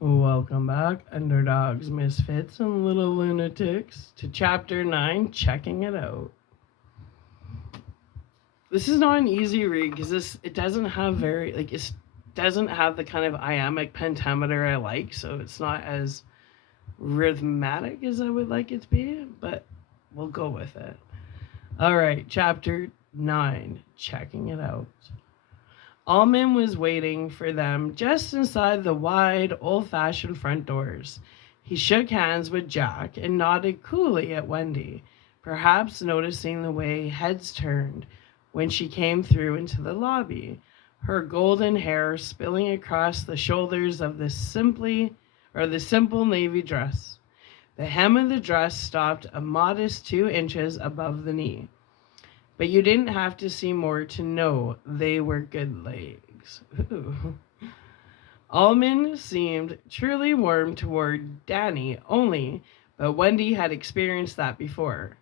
Welcome back, underdogs, misfits, and little lunatics, to Chapter 9, Checking It Out. This is not an easy read because it doesn't have it doesn't have the kind of iambic pentameter I like, so it's not as rhythmic as I would like it to be, but we'll go with it. All right, Chapter 9, Checking It Out. Almond was waiting for them just inside the wide, old-fashioned front doors. He shook hands with Jack and nodded coolly at Wendy, perhaps noticing the way heads turned when she came through into the lobby, her golden hair spilling across the shoulders of the simple navy dress. The hem of the dress stopped a modest 2 inches above the knee. But you didn't have to see more to know they were good legs. Ooh. Almond seemed truly warm toward Danny only, but Wendy had experienced that before.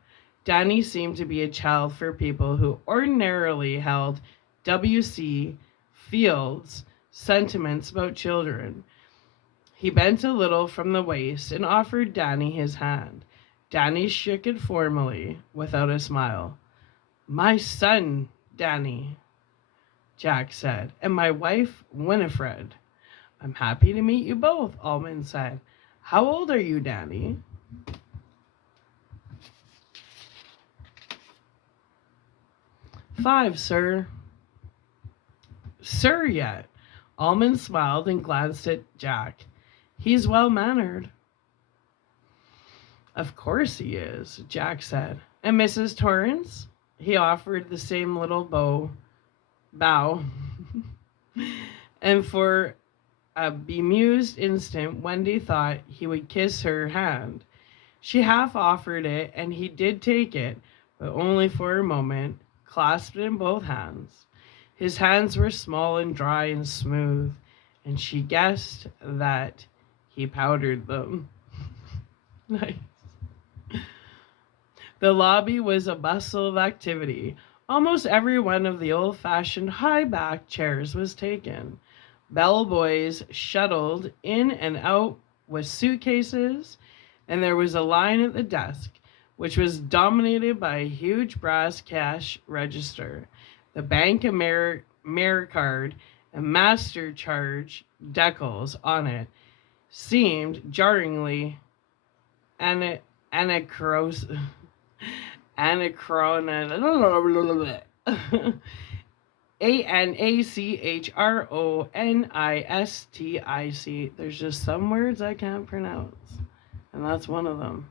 Danny seemed to be a child for people who ordinarily held W.C. Fields' sentiments about children. He bent a little from the waist and offered Danny his hand. Danny shook it formally, without a smile. "My son, Danny," Jack said, "and my wife, Winifred." "I'm happy to meet you both," Almond said. "How old are you, Danny?" "5, sir." "Sir yet?" Almond smiled and glanced at Jack. "He's well mannered." "Of course he is," Jack said. "And Mrs. Torrance?" He offered the same little bow. And for a bemused instant, Wendy thought he would kiss her hand. She half offered it, and he did take it, but only for a moment, clasped it in both hands. His hands were small and dry and smooth, and she guessed that he powdered them. Nice. The lobby was a bustle of activity. Almost every one of the old-fashioned high-backed chairs was taken. Bellboys shuttled in and out with suitcases, and there was a line at the desk, which was dominated by a huge brass cash register. The Bank of Americard and Master Charge decals on it seemed jarringly anachronistic. Anachronistic. Anachronistic. There's just some words I can't pronounce, and that's one of them.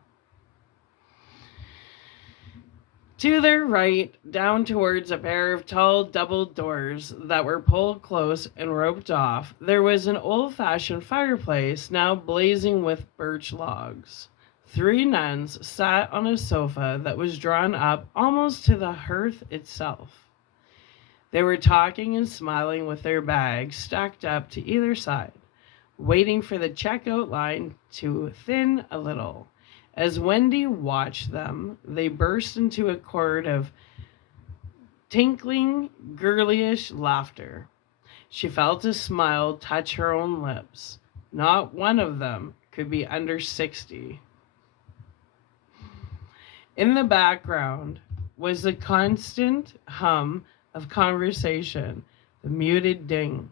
To their right, down towards a pair of tall double doors that were pulled close and roped off, there was an old-fashioned fireplace now blazing with birch logs. 3 nuns sat on a sofa that was drawn up almost to the hearth itself. They were talking and smiling with their bags stacked up to either side, waiting for the checkout line to thin a little. As Wendy watched them, they burst into a chord of tinkling, girlish laughter. She felt a smile touch her own lips. Not one of them could be under 60. In the background was the constant hum of conversation, the muted ding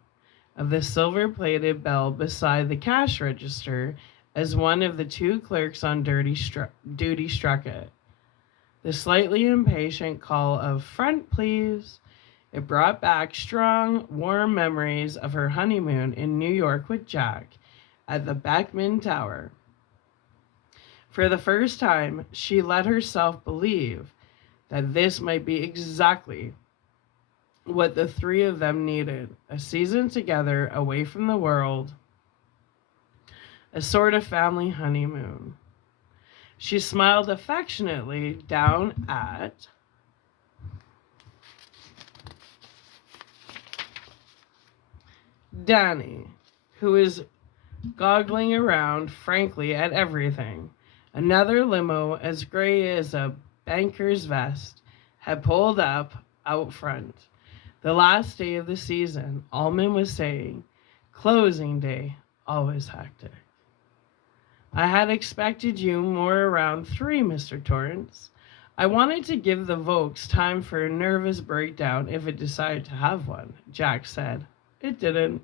of the silver-plated bell beside the cash register as one of the 2 clerks on duty struck it. The slightly impatient call of "Front, please." It brought back strong, warm memories of her honeymoon in New York with Jack at the Beckman Tower. For the first time, she let herself believe that this might be exactly what the 3 of them needed: a season together away from the world, a sort of family honeymoon. She smiled affectionately down at Danny, who was goggling around frankly at everything. Another limo, as gray as a banker's vest, had pulled up out front. The last day of the season, Almond was saying. Closing day. always hectic. I had expected you more around 3, Mr. Torrance. I wanted to give the Vokes time for a nervous breakdown if it decided to have one, Jack said. It didn't.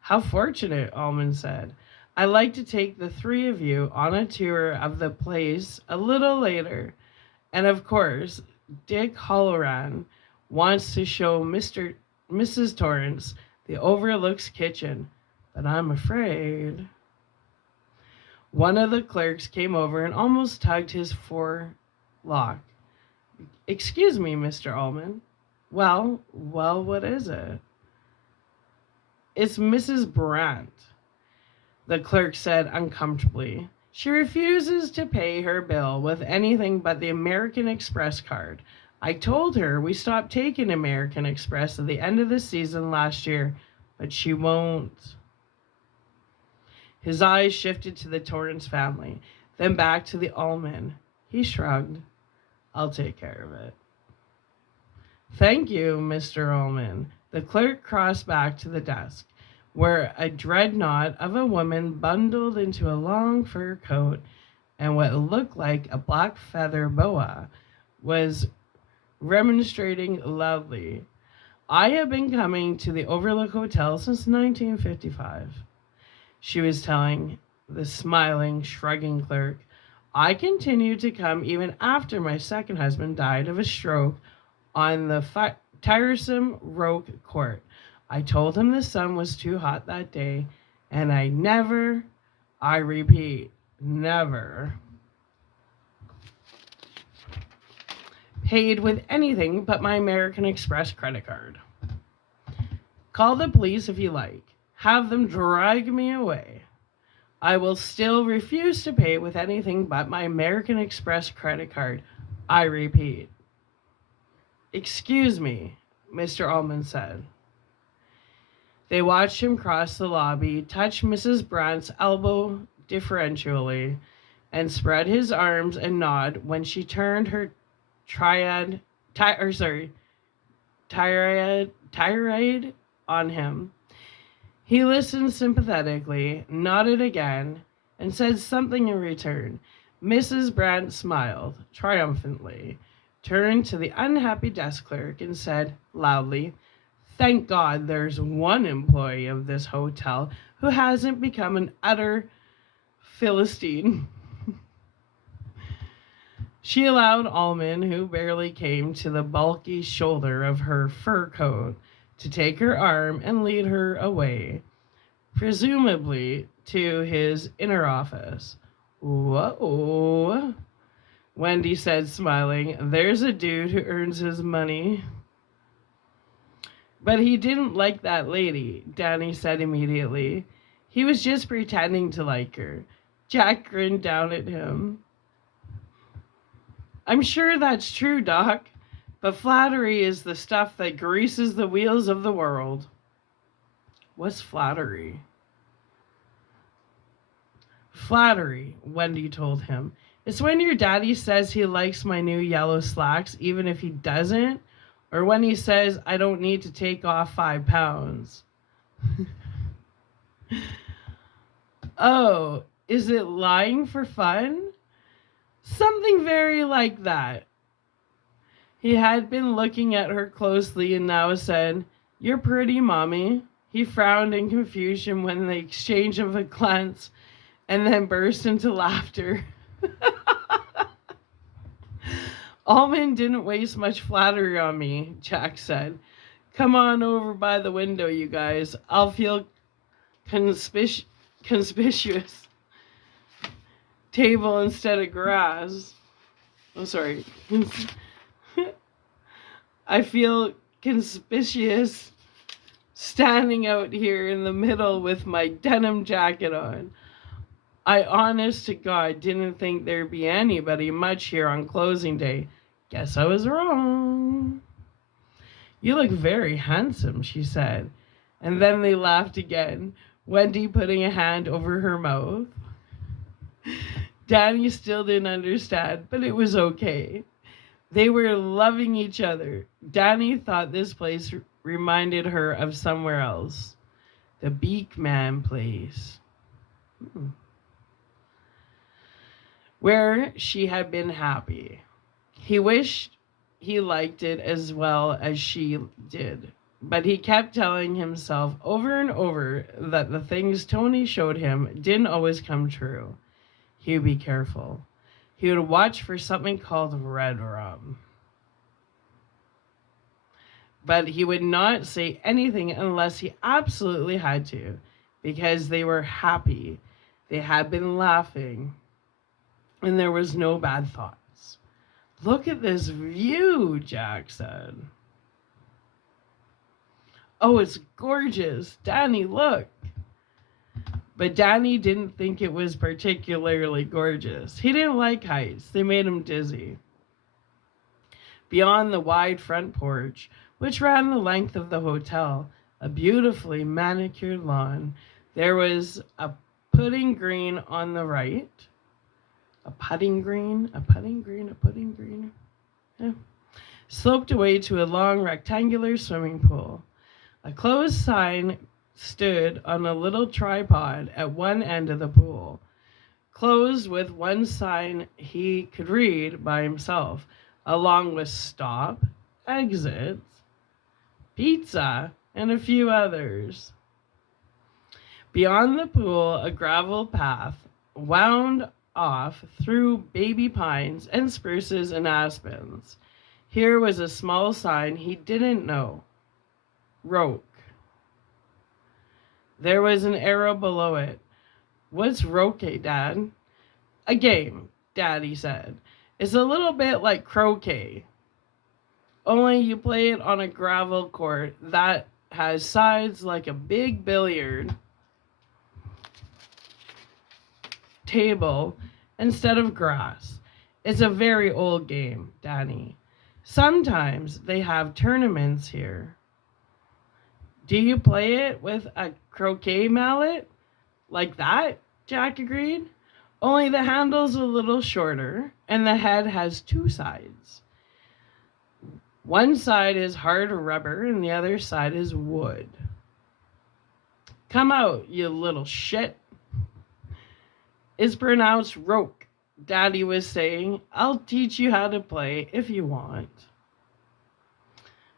How fortunate, Almond said. I'd like to take the 3 of you on a tour of the place a little later. And of course, Dick Halloran wants to show Mrs. Torrance the Overlook's kitchen, but I'm afraid. One of the clerks came over and almost tugged his forelock. Excuse me, Mr. Allman. Well, what is it? It's Mrs. Brandt, the clerk said uncomfortably. She refuses to pay her bill with anything but the American Express card. I told her we stopped taking American Express at the end of the season last year, but she won't. His eyes shifted to the Torrance family, then back to the Allman. He shrugged. I'll take care of it. Thank you, Mr. Allman. The clerk crossed back to the desk, where a dreadnought of a woman bundled into a long fur coat and what looked like a black feather boa was remonstrating loudly. I have been coming to the Overlook Hotel since 1955. She was telling the smiling, shrugging clerk. I continued to come even after my second husband died of a stroke on the tiresome Roque Court. I told him the sun was too hot that day, and I repeat, never paid with anything but my American Express credit card. Call the police if you like. Have them drag me away. I will still refuse to pay with anything but my American Express credit card. I repeat. Excuse me, Mr. Allman said. They watched him cross the lobby, touch Mrs. Brandt's elbow deferentially, and spread his arms and nod when she turned her tirade on him. He listened sympathetically, nodded again, and said something in return. Mrs. Brandt smiled triumphantly, turned to the unhappy desk clerk, and said loudly, Thank God there's one employee of this hotel who hasn't become an utter Philistine. She allowed Allman, who barely came to the bulky shoulder of her fur coat, to take her arm and lead her away, presumably to his inner office. Whoa, Wendy said, smiling. There's a dude who earns his money. But he didn't like that lady, Danny said immediately. He was just pretending to like her. Jack grinned down at him. I'm sure that's true, Doc, but flattery is the stuff that greases the wheels of the world. What's flattery? Flattery, Wendy told him. It's when your daddy says he likes my new yellow slacks even if he doesn't, or when he says I don't need to take off 5 pounds. Oh, is it lying for fun? Something very like that. He had been looking at her closely and now said, You're pretty, Mommy. He frowned in confusion when the exchange of a glance and then burst into laughter. Allman didn't waste much flattery on me, Jack said. Come on over by the window, you guys. I'll feel conspicuous. Table instead of grass. I'm sorry. I feel conspicuous standing out here in the middle with my denim jacket on. I honest to God didn't think there'd be anybody much here on closing day. Guess I was wrong. You look very handsome, she said. And then they laughed again, Wendy putting a hand over her mouth. Danny still didn't understand, but it was okay. They were loving each other. Danny thought this place reminded her of somewhere else. The Beekman place, where she had been happy. He wished he liked it as well as she did, but he kept telling himself over and over that the things Tony showed him didn't always come true. He would be careful. He would watch for something called red rum. But he would not say anything unless he absolutely had to, because they were happy. They had been laughing, and there was no bad thoughts. Look at this view, Jack said. Oh, it's gorgeous. Danny, look. But Danny didn't think it was particularly gorgeous. He didn't like heights. They made him dizzy. Beyond the wide front porch, which ran the length of the hotel, a beautifully manicured lawn, there was a pudding green on the right. A putting green? Yeah. Sloped away to a long rectangular swimming pool. A closed sign stood on a little tripod at one end of the pool, closed with one sign he could read by himself, along with stop, exit, pizza, and a few others. Beyond the pool, a gravel path wound off through baby pines and spruces and aspens. Here was a small sign he didn't know. Roke. There was an arrow below it. What's Roke, Dad? A game, Daddy said. It's a little bit like croquet. Only you play it on a gravel court that has sides like a big billiard table instead of grass. It's a very old game, Danny. Sometimes they have tournaments here. Do you play it with a croquet mallet? Like that? Jack agreed. Only the handle's a little shorter, and the head has two sides. One side is hard rubber, and the other side is wood. Come out, you little shit. It's pronounced roke, Daddy was saying. I'll teach you how to play if you want.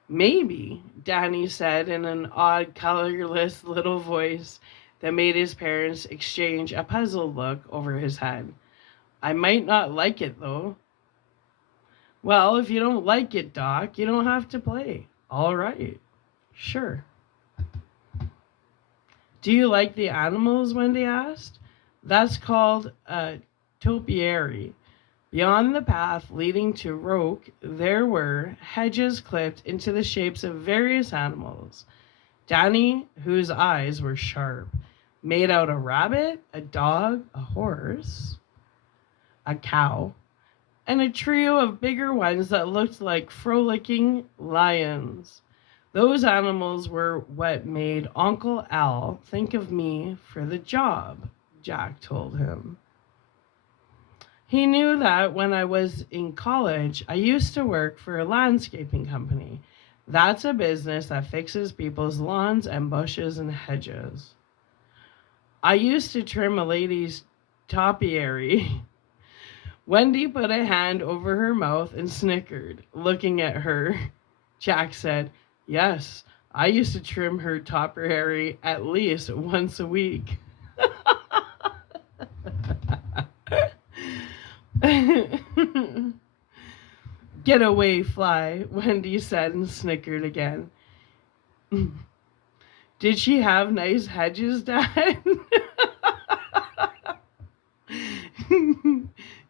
Maybe, Danny said in an odd, colorless little voice that made his parents exchange a puzzled look over his head. I might not like it, though. Well, if you don't like it, Doc, you don't have to play. All right. Sure. Do you like the animals? Wendy asked. That's called a topiary. Beyond the path leading to Roke, there were hedges clipped into the shapes of various animals. Danny, whose eyes were sharp, made out a rabbit, a dog, a horse, a cow, and a trio of bigger ones that looked like frolicking lions. Those animals were what made Uncle Al think of me for the job, Jack told him. He knew that when I was in college, I used to work for a landscaping company. That's a business that fixes people's lawns and bushes and hedges. I used to trim a lady's topiary. Wendy put a hand over her mouth and snickered, looking at her. Jack said, yes, I used to trim her topiary at least once a week. Get away, fly, Wendy said and snickered again. Did she have nice hedges, Dad?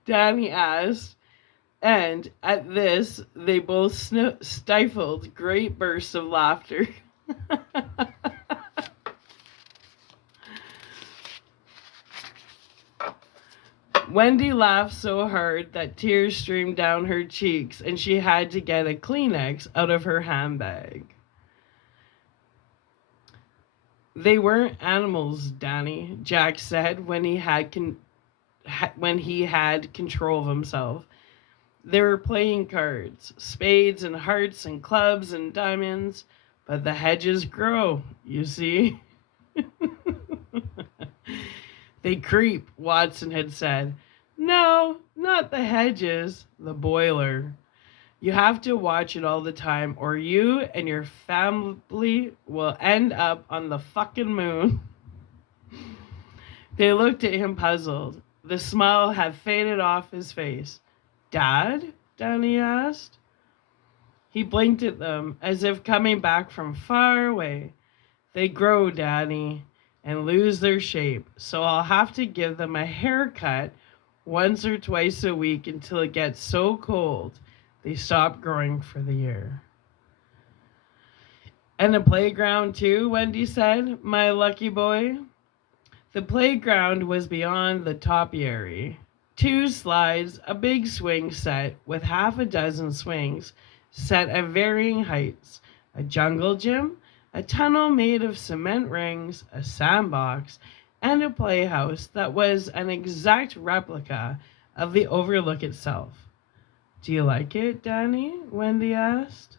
Danny asked, and at this they both stifled great bursts of laughter. Wendy laughed so hard that tears streamed down her cheeks, and she had to get a Kleenex out of her handbag. They weren't animals, Danny, Jack said when he had control of himself. They were playing cards, spades and hearts and clubs and diamonds, but the hedges grow, you see. They creep, Watson had said. No, not the hedges, the boiler. You have to watch it all the time, or you and your family will end up on the fucking moon. They looked at him puzzled. The smile had faded off his face. Dad? Danny asked. He blinked at them, as if coming back from far away. They grow, Danny, and lose their shape, so I'll have to give them a haircut once or twice a week until it gets so cold they stop growing for the year. And a playground too, Wendy said, my lucky boy. The playground was beyond the topiary. 2 slides, a big swing set with half a dozen swings set at varying heights, a jungle gym, a tunnel made of cement rings, a sandbox, and a playhouse that was an exact replica of the overlook itself. Do you like it, Danny? Wendy asked.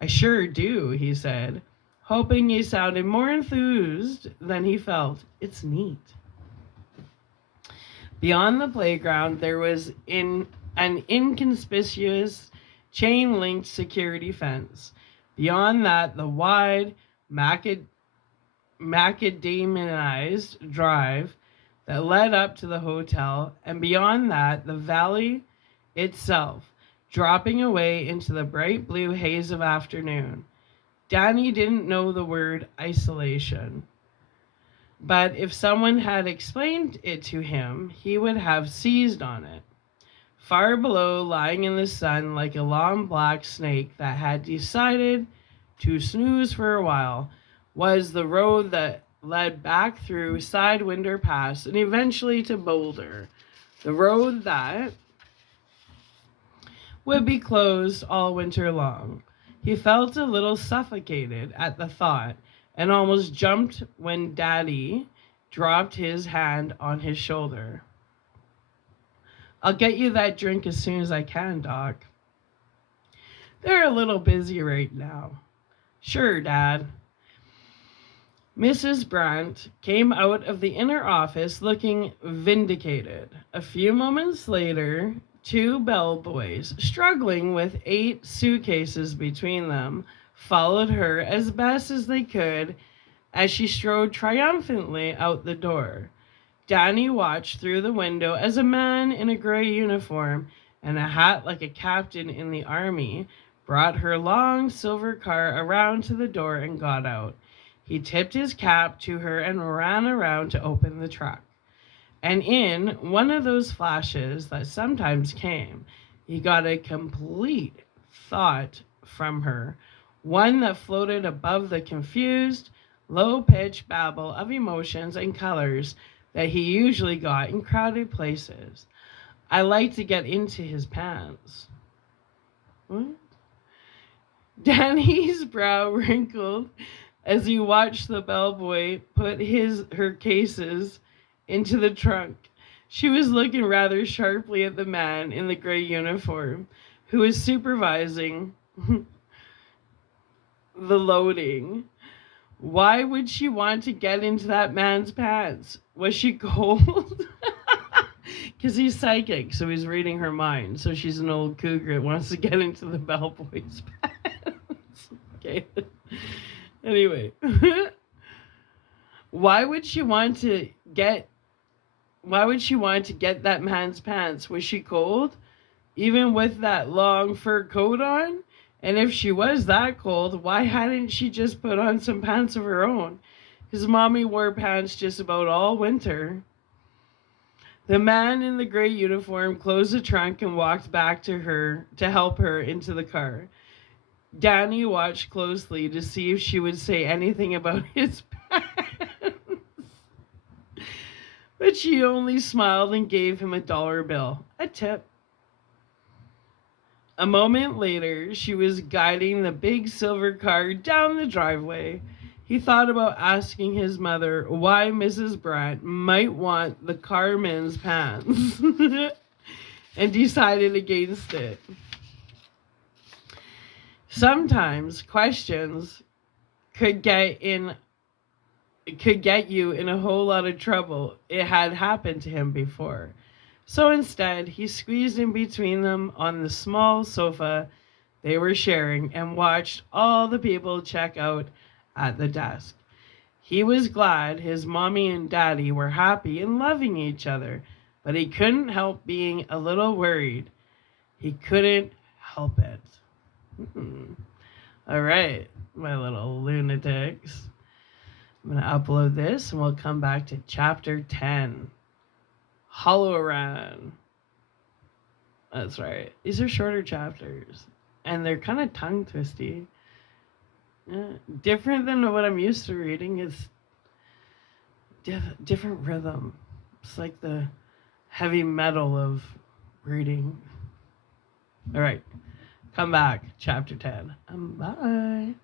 I sure do, he said, hoping he sounded more enthused than he felt. It's neat. Beyond the playground, there was an inconspicuous chain-linked security fence. Beyond that, the wide, macadamized drive that led up to the hotel, and beyond that, the valley itself, dropping away into the bright blue haze of afternoon. Danny didn't know the word isolation, but if someone had explained it to him, he would have seized on it. Far below, lying in the sun like a long black snake that had decided to snooze for a while, was the road that led back through Sidewinder Pass and eventually to Boulder. The road that would be closed all winter long. He felt a little suffocated at the thought and almost jumped when Daddy dropped his hand on his shoulder. I'll get you that drink as soon as I can, Doc. They're a little busy right now. Sure, Dad. Mrs. Brandt came out of the inner office looking vindicated. A few moments later, 2 bellboys, struggling with 8 suitcases between them, followed her as best as they could as she strode triumphantly out the door. Danny watched through the window as a man in a gray uniform and a hat like a captain in the army brought her long silver car around to the door and got out. He tipped his cap to her and ran around to open the truck. And in one of those flashes that sometimes came, he got a complete thought from her, one that floated above the confused, low-pitched babble of emotions and colors that he usually got in crowded places. I like to get into his pants. What? Danny's brow wrinkled as he watched the bellboy put her cases into the trunk. She was looking rather sharply at the man in the gray uniform who was supervising the loading. Why would she want to get into that man's pants? Was she cold? Because he's psychic, so he's reading her mind. So she's an old cougar that wants to get into the bellboy's pants. Okay. Anyway. Why would she want to get that man's pants? Was she cold? Even with that long fur coat on? And if she was that cold, why hadn't she just put on some pants of her own? His mommy wore pants just about all winter. The man in the gray uniform closed the trunk and walked back to her to help her into the car. Danny watched closely to see if she would say anything about his pants. But she only smiled and gave him $1 bill, a tip. A moment later, she was guiding the big silver car down the driveway. He thought about asking his mother why Mrs. Brandt might want the carman's pants and decided against it. Sometimes questions could get in could get you in a whole lot of trouble. It had happened to him before. So instead, he squeezed in between them on the small sofa they were sharing and watched all the people check out at the desk. He was glad his mommy and daddy were happy and loving each other, but he couldn't help being a little worried. He couldn't help it. All right, my little lunatics. I'm going to upload this and we'll come back to chapter 10. Halloran. That's right. These are shorter chapters and they're kind of tongue twisty. Different than what I'm used to reading. It's different rhythm. It's like the heavy metal of reading. All right, come back, chapter 10. Bye.